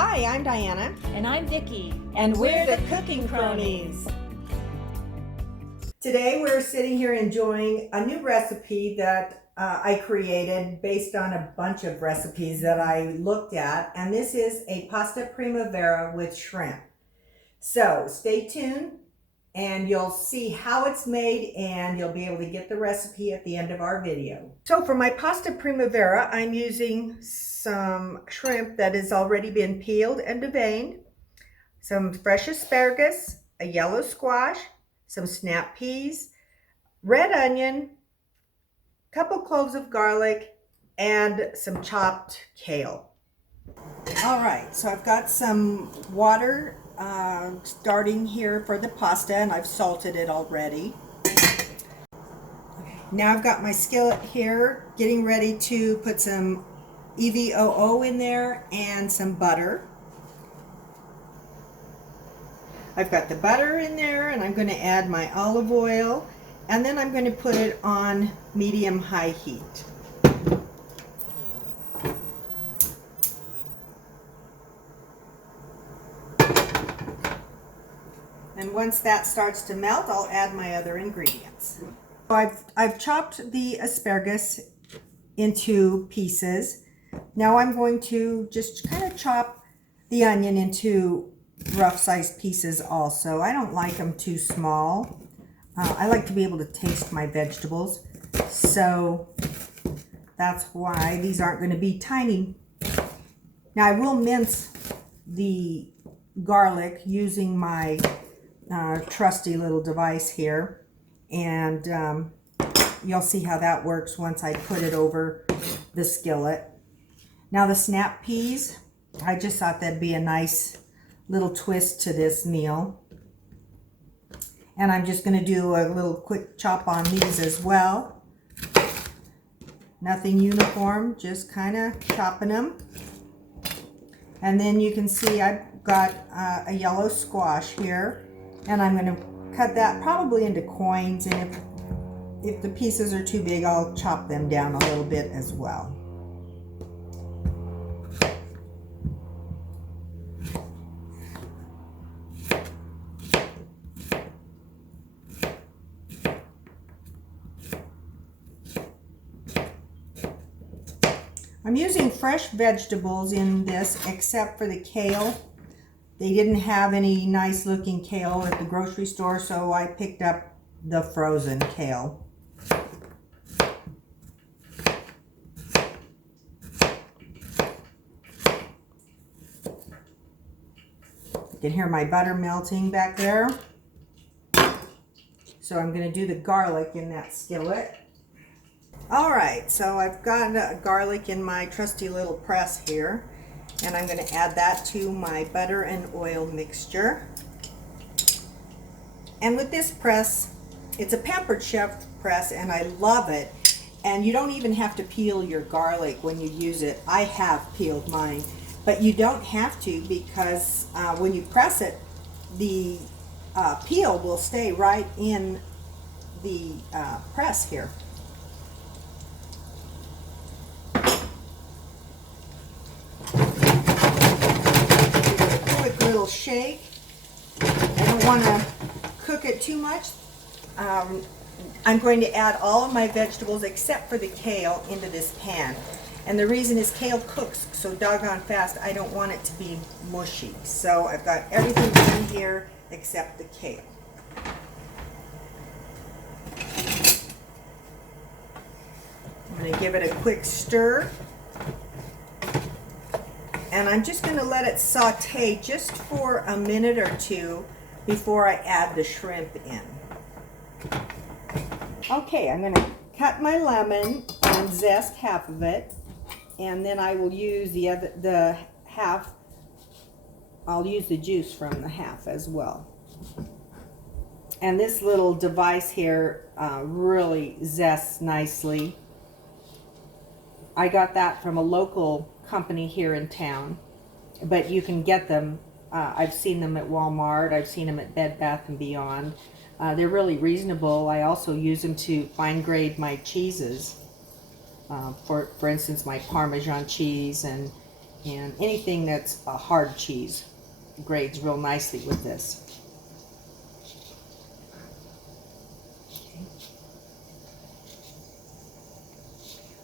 Hi, I'm Diana. And I'm Vicki. And we're the Cooking Cronies. Today we're sitting here enjoying a new recipe that I created based on a bunch of recipes that I looked at. And this is a pasta primavera with shrimp. So stay tuned and you'll see how it's made and you'll be able to get the recipe at the end of our video. So for my pasta primavera, I'm using some shrimp that has already been peeled and deveined, some fresh asparagus, a yellow squash, some snap peas, red onion, a couple cloves of garlic, and some chopped kale. All right, so I've got some water starting here for the pasta, and I've salted it already. Now I've got my skillet here, getting ready to put some EVOO in there and some butter. I've got the butter in there, and I'm going to add my olive oil, and then I'm going to put it on medium-high heat. And once that starts to melt, I'll add my other ingredients. So I've chopped the asparagus into pieces. Now I'm going to just kind of chop the onion into rough-sized pieces also. I don't like them too small. I like to be able to taste my vegetables. So that's why these aren't going to be tiny. Now I will mince the garlic using my trusty little device here, and you'll see how that works once I put it over the skillet. Now the snap peas, I just thought that'd be a nice little twist to this meal, and I'm just going to do a little quick chop on these as well. Nothing uniform, just kind of chopping them. And then you can see I've got a yellow squash here, and I'm going to cut that probably into coins, and if the pieces are too big, I'll chop them down a little bit as well. I'm using fresh vegetables in this except for the kale. They didn't have any nice looking kale at the grocery store, so I picked up the frozen kale. You can hear my butter melting back there. So I'm going to do the garlic in that skillet. All right, so I've got garlic in my trusty little press here, and I'm going to add that to my butter and oil mixture. And with this press, it's a Pampered Chef press, and I love it. And you don't even have to peel your garlic when you use it. I have peeled mine, but you don't have to, because when you press it, the peel will stay right in the press here. Little shake. I don't want to cook it too much. I'm going to add all of my vegetables except for the kale into this pan, and the reason is kale cooks so doggone fast. I don't want it to be mushy, so I've got everything in here except the kale. I'm going to give it a quick stir. And I'm just going to let it saute just for a minute or two before I add the shrimp in. Okay, I'm going to cut my lemon and zest half of it, and then I will use the half. I'll use the juice from the half as well. And this little device here really zests nicely. I got that from a local company here in town, but you can get them. I've seen them at Walmart. I've seen them at Bed Bath & Beyond. They're really reasonable. I also use them to fine grade my cheeses. For instance, my Parmesan cheese and And anything that's a hard cheese grades real nicely with this.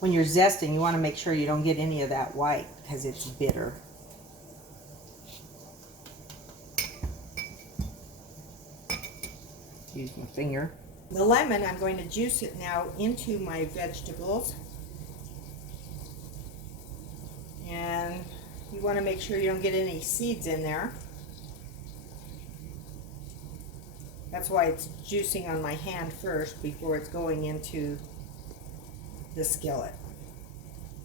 When you're zesting, you want to make sure you don't get any of that white because it's bitter. Use my finger. The lemon, I'm going to juice it now into my vegetables. And you want to make sure you don't get any seeds in there. That's why it's juicing on my hand first before it's going into the skillet.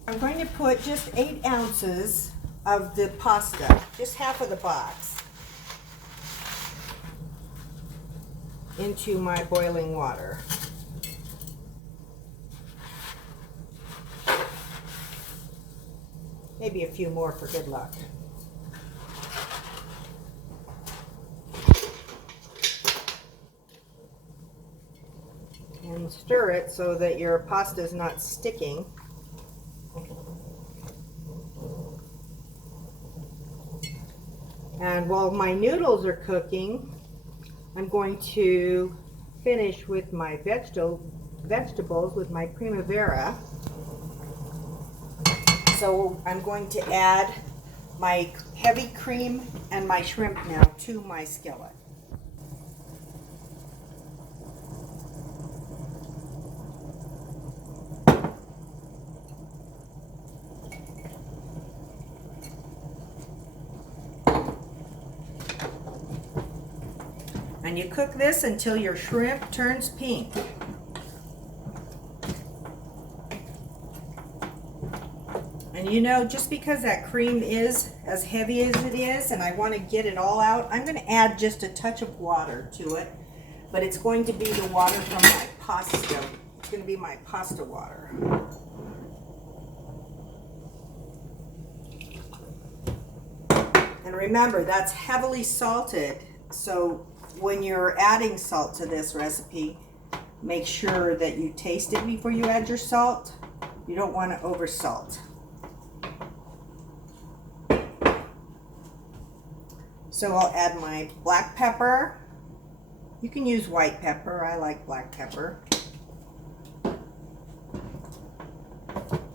I'm going to put just 8 ounces of the pasta, just half of the box, into my boiling water. Maybe a few more for good luck. And stir it so that your pasta is not sticking. And while my noodles are cooking, I'm going to finish with my vegetables with my Primavera. So I'm going to add my heavy cream and my shrimp now to my skillet. And you cook this until your shrimp turns pink. And you know, just because that cream is as heavy as it is, and I want to get it all out, I'm going to add just a touch of water to it. But it's going to be the water from my pasta. It's going to be my pasta water. And remember, that's heavily salted. So when you're adding salt to this recipe, make sure that you taste it before you add your salt. You don't want to over salt. So I'll add my black pepper. You can use white pepper. I like black pepper. I'm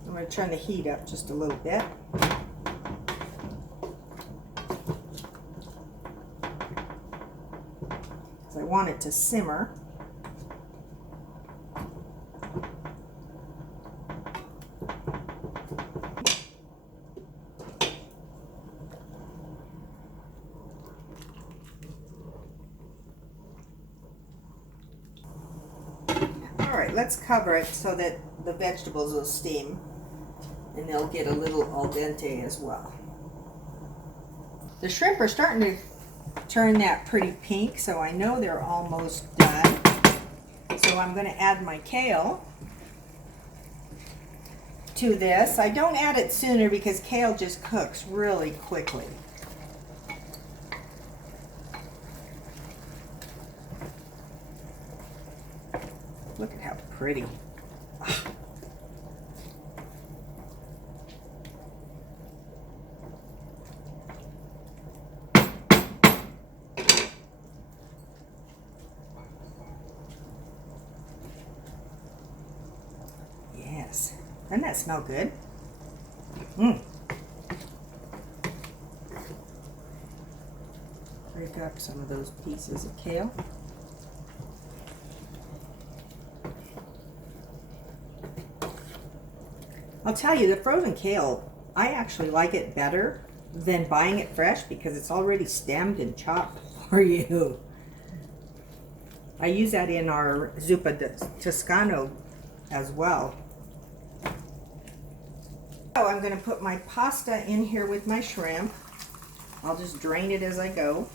going to turn the heat up just a little bit. Because I want it to simmer. Alright, let's cover it so that the vegetables will steam and they'll get a little al dente as well. The shrimp are starting to turn that pretty pink, so I know they're almost done. So I'm going to add my kale to this. I don't add it sooner because kale just cooks really quickly. Look at how pretty. Yes. Doesn't that smell good? Break up some of those pieces of kale. I'll tell you, the frozen kale, I actually like it better than buying it fresh because it's already stemmed and chopped for you. I use that in our zuppa toscano as well. So I'm going to put my pasta in here with my shrimp. I'll just drain it as I go.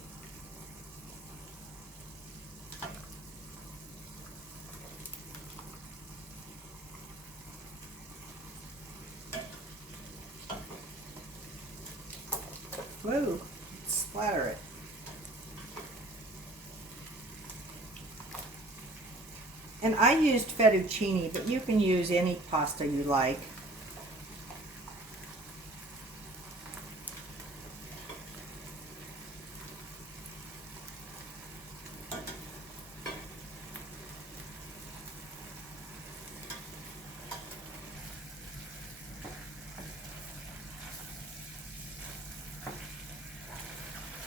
Whoa, splatter it. And I used fettuccine, but you can use any pasta you like.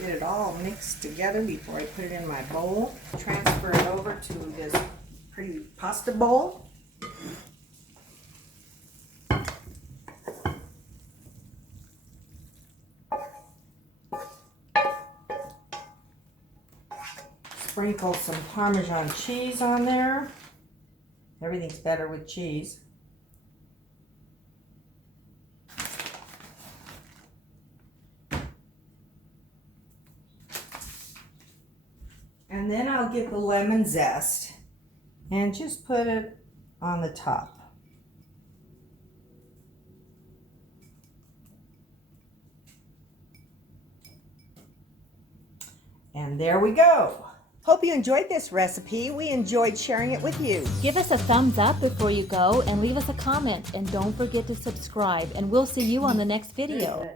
Get it all mixed together before I put it in my bowl. Transfer it over to this pretty pasta bowl. Sprinkle some Parmesan cheese on there. Everything's better with cheese. And then I'll get the lemon zest and just put it on the top. And there we go. Hope you enjoyed this recipe. We enjoyed sharing it with you. Give us a thumbs up before you go and leave us a comment. And don't forget to subscribe. And we'll see you on the next video.